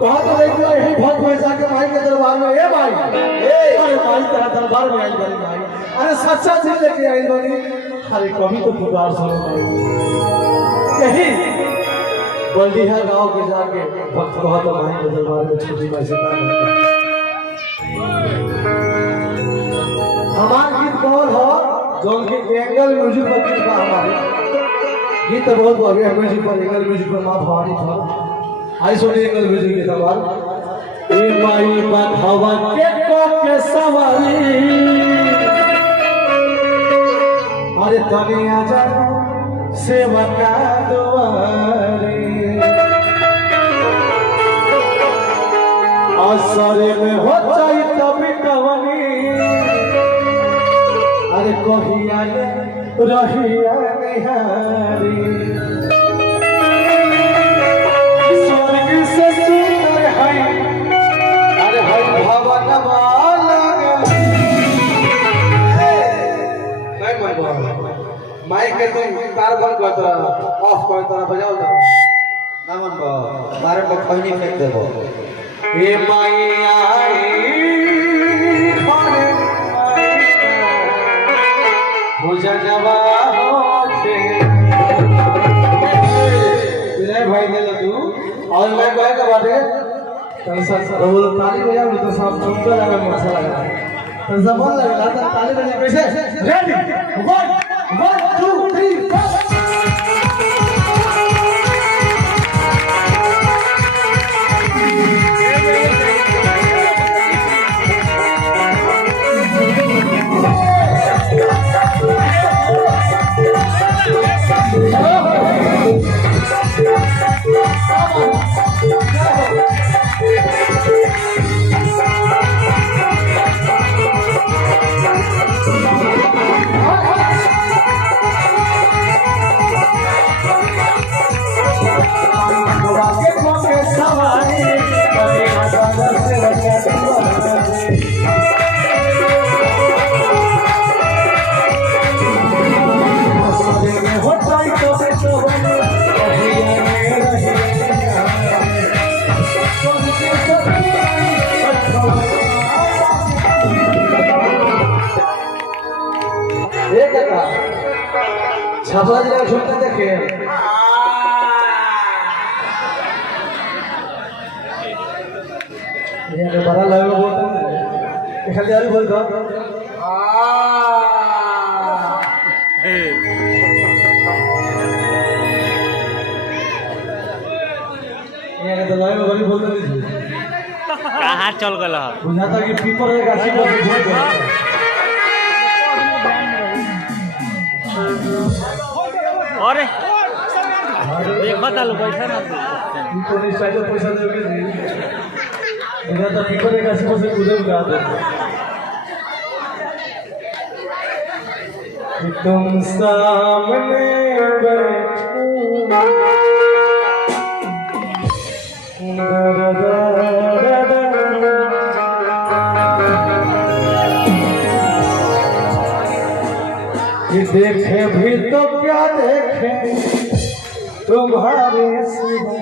कहा तो देखो यही भक्त पैसा के भाई के दरबार में ए भाई अरे भाई तेरा दरबार में आई बनी भाई अरे सच्चा चीज लेके आई बनी अरे कभी तो पुकार सुनो भाई यही बल्दिया गांव के जाके भक्त कहा तो भाई के दरबार में छोटी पैसे का हमारा गीत कौन हो जो उनके एंगल म्यूजिक पर गीत का हमारे गीत तो बहुत बढ़िया म्यूजिक पर एंगल म्यूजिक पर माँ भवानी था आई सुनिए एंगल म्यूजिक के सवाल ए माई बाधावा के सवारी अरे तने आजा सेवा का दुआरे असरे में हो जाई तभी कवनी अरे कहिया रहिया निहारी स्वर्ग से सुंदर है अरे है भवन वाला माइक के तुम कार बंद कर दो ऑफ कर दो बजाओ दो ना मन बा बारे में खैनी फेंक देबो ए माईया भुजनवा होके विनय भाई ने तू और मैं गाय का बात है तो सब वो ताली बजाओ तो सब सुनते लगा अच्छा लगा तो जबान लगा तो ताली बजे कैसे रेडी 1 2 3 छपरा जिला सुनते देखे ये तो बड़ा लगा बोलते हैं खाली आलू बोल दो ये तो लाइव बड़ी बोलते नहीं कहाँ चल गया बुझाता कि पीपर है गाछी पर झूठ गया अरे देख बता लो पैसा ना तो नहीं चाहिए पैसा दोगे इधर तो पीपर एक ऐसे से कूदे उड़ा दो तुम सामने बैठो देखे भी तो क्या देखे तुम्हारे सिवा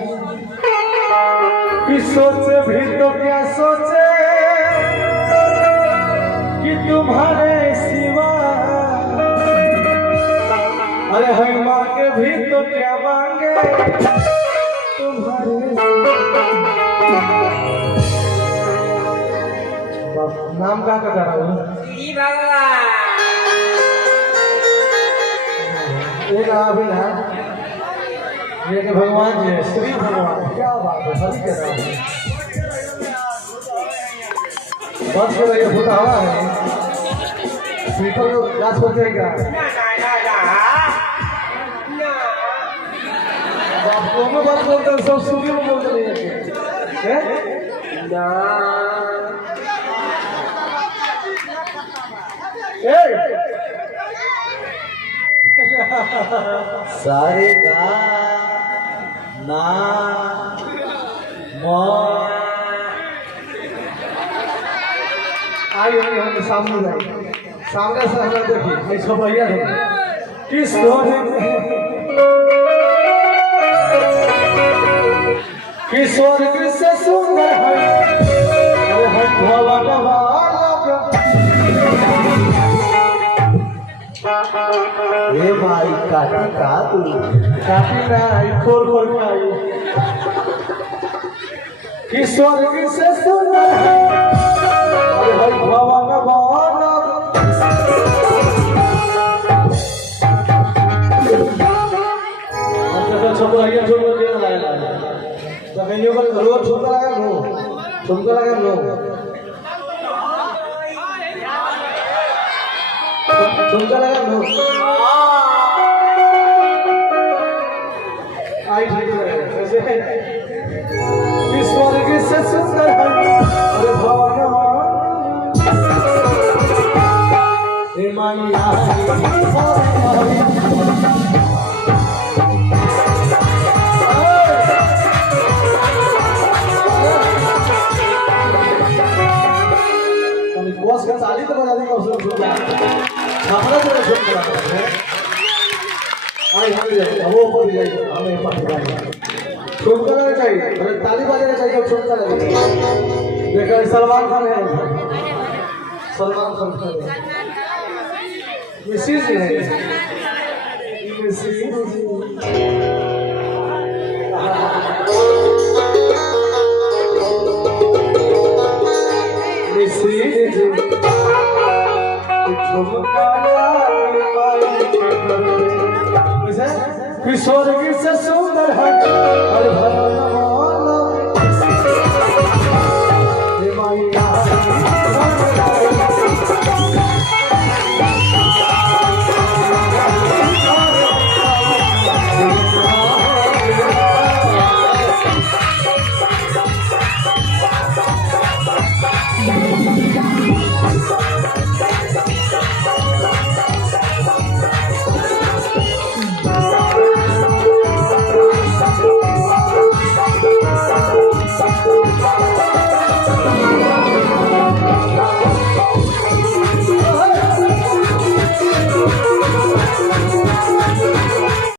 सोचे भी तो क्या सोचे कि तुम्हारे सिवा अरे हम मांगे भी तो क्या मांगे तुम्हारे नाम का करा हूँ ये कहा भी ना ये कि भगवान जी श्री भगवान क्या बात है हरी के नाम बस के लिए फुटा हुआ है पीपल को गाछ को देगा बाप में बात बोलते हैं सब सुबह में बोलते नहीं है ना सारे का ना आइए हम सामने जाइए सामने से हमें देखिए मैं सब भैया किस दौर कि स्वर्ग से सुंदर है अरे हम भवन वाला ए भाई काटी का तू काटी ना खोर खोर खाई कि स्वर्ग से सुंदर है अरे हम भवन वाला छोटा ये छोटा दे रहा है तो कहीं पर रोज छोटा लगा नो छोटा लगा नो छोटा लगा नो आई ठीक है ऐसे ईश्वर के से सुंदर है अरे भगवान हे माया बॉस का ताली तो बजा देगा उसको छूट जाए हमारा जो छूट करा है आई हम जाए वो ऊपर जाए हमें पास जाए छूट करना चाहिए अरे ताली बजाना चाहिए छूट करना चाहिए देखा सलमान खान है सलमान खान मिसिस है मिसिस